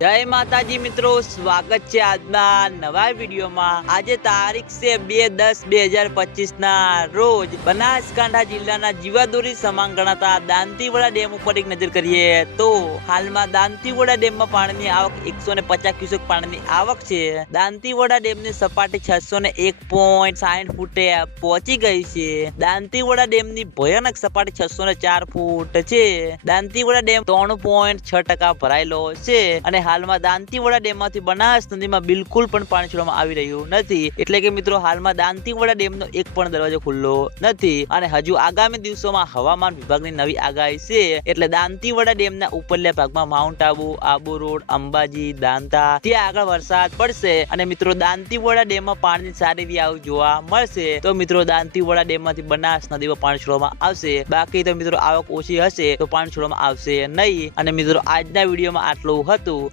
જય માતાજી મિત્રો, સ્વાગત છે આજના નવા વિડીયોમાં. આજે તારીખ છે બે દસ બે હજાર પચીસ ના રોજ બનાસકાંઠા જિલ્લાના જીવાદોરી સમાન ગણાતા દાંતીવાડા ડેમ ઉપર એક નજર કરીએ તો હાલમાં દાંતીવાડા ડેમમાં પાણીની આવક એકસો ને પચાસ ક્યુસેક પાણીની આવક છે. દાંતીવાડા ડેમની સપાટી છસો ને એક પોઈન્ટ સાઠ ફૂટે પહોંચી ગઈ છે. દાંતીવાડા ડેમની ભયાનક સપાટી છસો ને ચાર ફૂટ છે. દાંતીવાડા ડેમ ત્રણ પોઈન્ટ છ ટકા ભરાયેલો છે અને હાલમાં દાંતીવાડા ડેમમાંથી બનાસ નદીમાં બિલકુલ પણ પાણી છોડવામાં આવી રહ્યું નથી. એટલે કે મિત્રો, હાલમાં દાંતીવાડા ડેમનો એક પણ દરવાજો ખુલ્લો નથી. અને હજુ આગામી દિવસોમાં હવામાન વિભાગની નવી આગાહી છે. એટલે દાંતીવાડા ડેમના ઉપરલા ભાગમાં માઉન્ટ આબુ આબુ રોડ, અંબાજી, દાંતા, ત્યાં આગળ વરસાદ પડશે. અને મિત્રો, દાંતીવાડા ડેમમાં પાણીની સારી એવી આવક જોવા મળશે. તો મિત્રો, દાંતીવાડા ડેમમાંથી બનાસ નદીમાં પાણી છોડવામાં આવશે. બાકી તો મિત્રો, આવક ઓછી હશે તો પાણી છોડવામાં આવશે નહીં. અને મિત્રો, આજના વિડીયોમાં આટલું હતું.